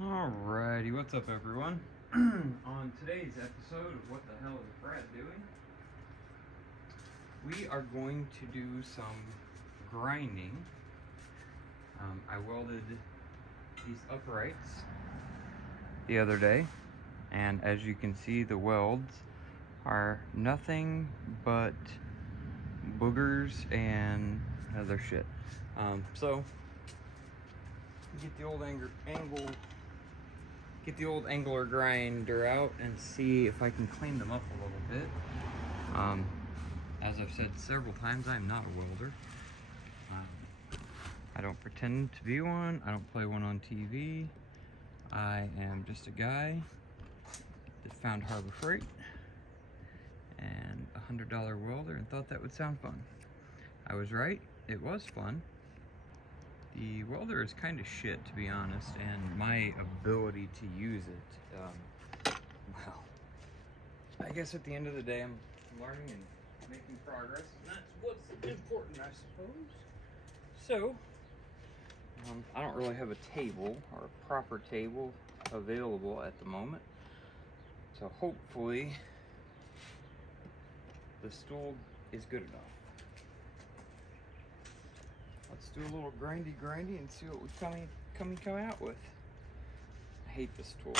Alrighty, what's up everyone? On today's episode of What the Hell is Brad Doing? We are going to do some grinding. I welded these uprights the other day, and as you can see, the welds are nothing but boogers and other shit. So get the old angler grinder out and see if I can clean them up a little bit. As I've said several times, I'm not a welder. I don't pretend to be one. I don't play one on TV. I am just a guy that found Harbor Freight and a $100 welder and thought that would sound fun. I was right. It was fun. The welder is kind of shit, to be honest, and my ability to use it, well, I guess at the end of the day, I'm learning and making progress, and that's what's important, I suppose. So, I don't really have a table, or a proper table, available at the moment, so hopefully, the stool is good enough. Let's do a little grindy and see what we come out with. I hate this tool.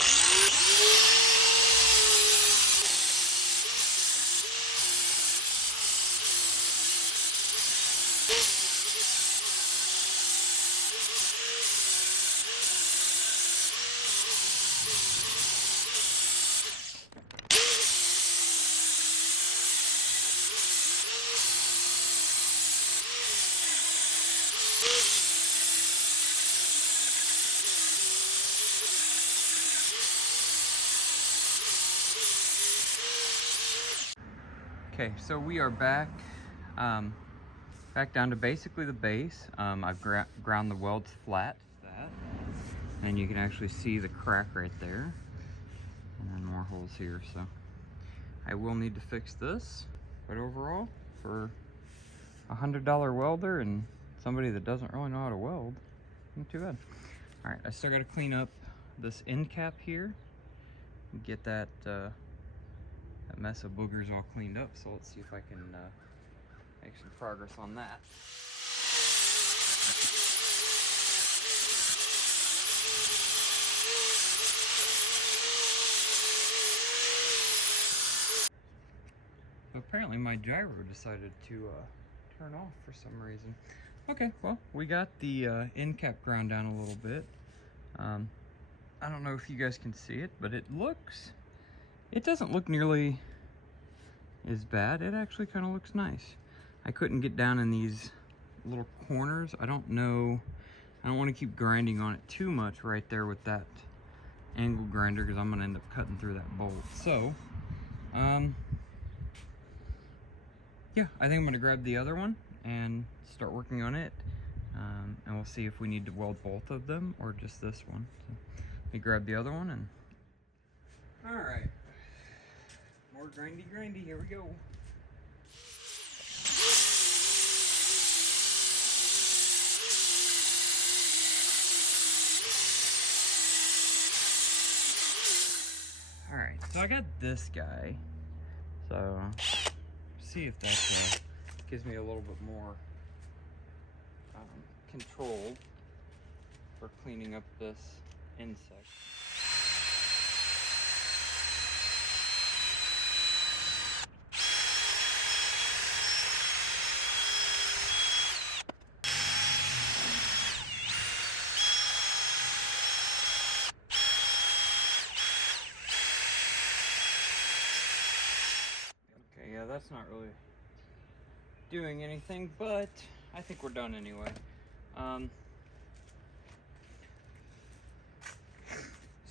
Okay, so we are back down to basically the base. I've ground the welds flat, and you can actually see the crack right there, and then more holes here. So I will need to fix this, but overall, for a $100 welder and somebody that doesn't really know how to weld, not too bad. All right, I still got to clean up this end cap here and get that mess of boogers all cleaned up, so let's see if I can make some progress on that. Apparently my gyro decided to turn off for some reason. Okay, well, we got the end cap ground down a little bit. I don't know if you guys can see it, but it doesn't look nearly as bad. It actually kind of looks nice. I couldn't get down in these little corners. I don't want to keep grinding on it too much right there with that angle grinder, because I'm going to end up cutting through that bolt. So, yeah, I think I'm going to grab the other one and start working on it. And we'll see if we need to weld both of them or just this one. So, let me grab the other one and... Alright. More grindy, here we go. Alright, so I got this guy. So, see if that gives me a little bit more control for cleaning up this insect. Okay, yeah, that's not really doing anything, but I think we're done anyway.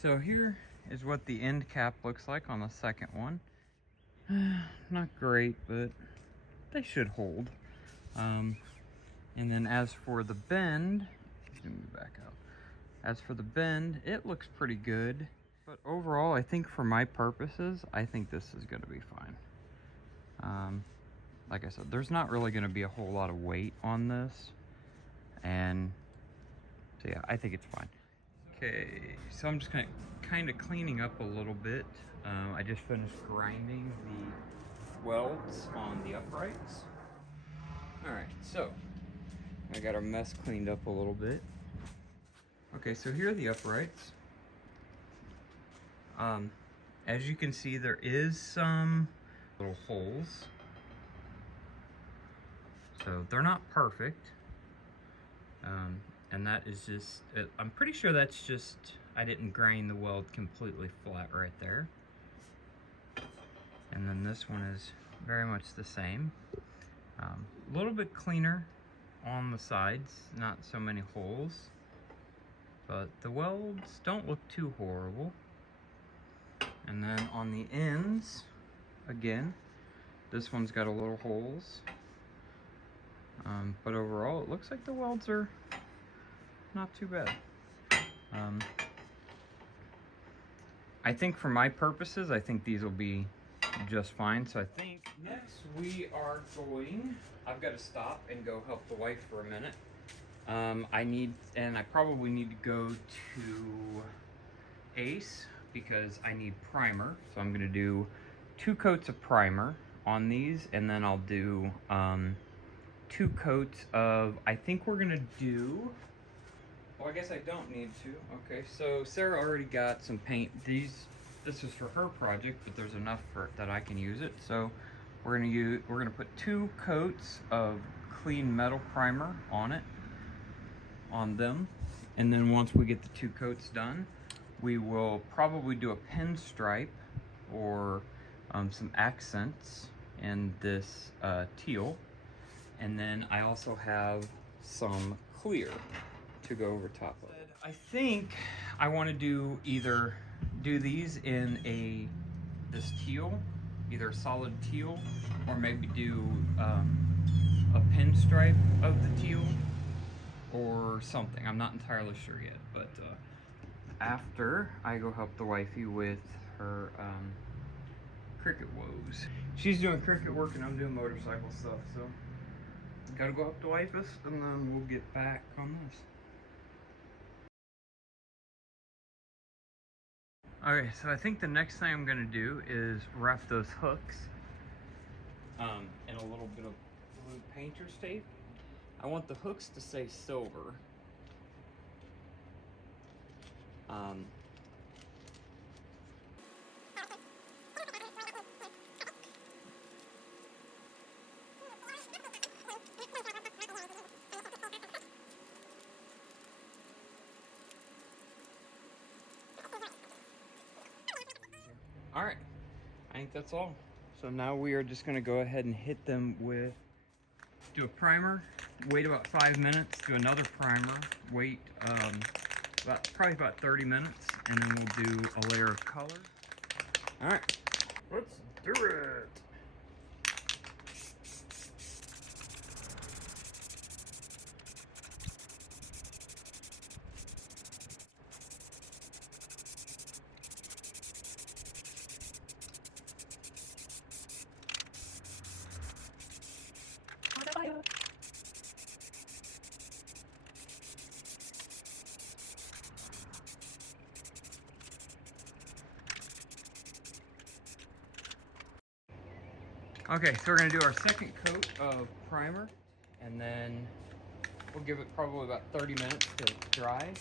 So here is what the end cap looks like on the second one. Not great, but they should hold. And then as for the bend, zoom me back out. As for the bend, it looks pretty good. But overall, I think for my purposes, I think this is going to be fine. Like I said, there's not really going to be a whole lot of weight on this. And so yeah, I think it's fine. Okay, so I'm just kind of cleaning up a little bit. I just finished grinding the welds on the uprights. Alright, so I got our mess cleaned up a little bit. Okay, so here are the uprights. As you can see, there is some little holes. So they're not perfect. And that is just, I'm pretty sure that's just, I didn't grind the weld completely flat right there. And then this one is very much the same. A little bit cleaner on the sides, not so many holes. But the welds don't look too horrible. And then on the ends, again, this one's got a little holes. But overall, it looks like the welds are not too bad. I think for my purposes, I think these will be just fine. So I think next we are going, I've got to stop and go help the wife for a minute. I probably need to go to Ace because I need primer. So I'm gonna do 2 coats of primer on these, and then I'll do 2 coats of, I think we're gonna do, well, I guess I don't need to. Okay, so Sarah already got some paint. This is for her project, but there's enough that I can use it. So we're gonna put 2 coats of clean metal primer on them, and then once we get the 2 coats done, we will probably do a pinstripe or some accents in this teal. And then I also have some clear to go over top of it. I think I want to do these in this teal, either solid teal, or maybe do a pinstripe of the teal or something. I'm not entirely sure yet, but after I go help the wifey with her cricket woes. She's doing cricket work and I'm doing motorcycle stuff, so gotta go up to wife's and then we'll get back on this. Okay, so I think the next thing I'm gonna do is wrap those hooks in a little bit of blue painter's tape. I want the hooks to say silver. All right, I think that's all. So now we are just gonna go ahead and hit them with, do a primer, wait about 5 minutes, do another primer, wait probably about 30 minutes, and then we'll do a layer of color. All right, let's do it. Okay, so we're gonna do our second coat of primer, and then we'll give it probably about 30 minutes to dry.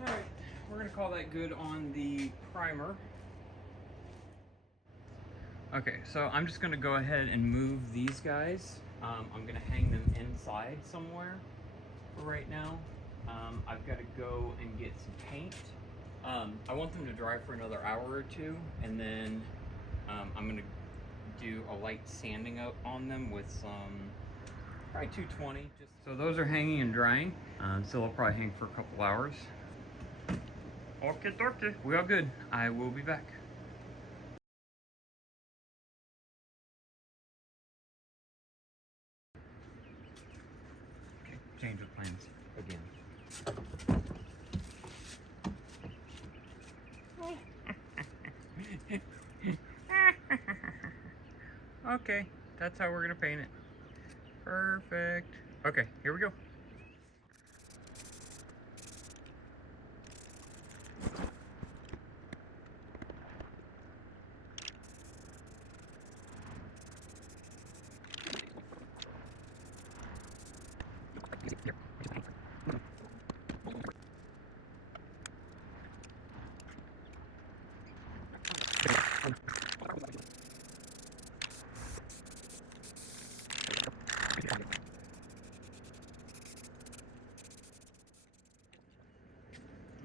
All right, we're gonna call that good on the primer. Okay, so I'm just gonna go ahead and move these guys. I'm gonna hang them inside somewhere for right now. I've got to go and get some paint. I want them to dry for another hour or 2, and then I'm gonna do a light sanding up on them with some, probably 220. So those are hanging and drying, so they'll probably hang for a couple hours. Okay, we are good. I will be back. Change of plans again. Okay, that's how we're gonna paint it. Perfect. Okay, here we go.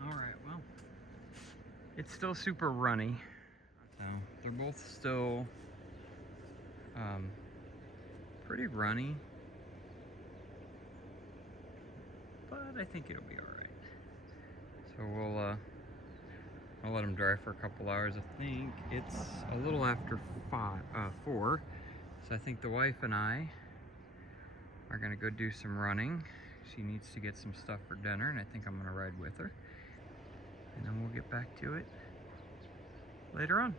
Alright, well, it's still super runny. So they're both still pretty runny, but I think it'll be alright. So I'll let them dry for a couple hours. I think it's a little after 4, so I think the wife and I are gonna go do some running. She needs to get some stuff for dinner, and I think I'm gonna ride with her. And then we'll get back to it later on.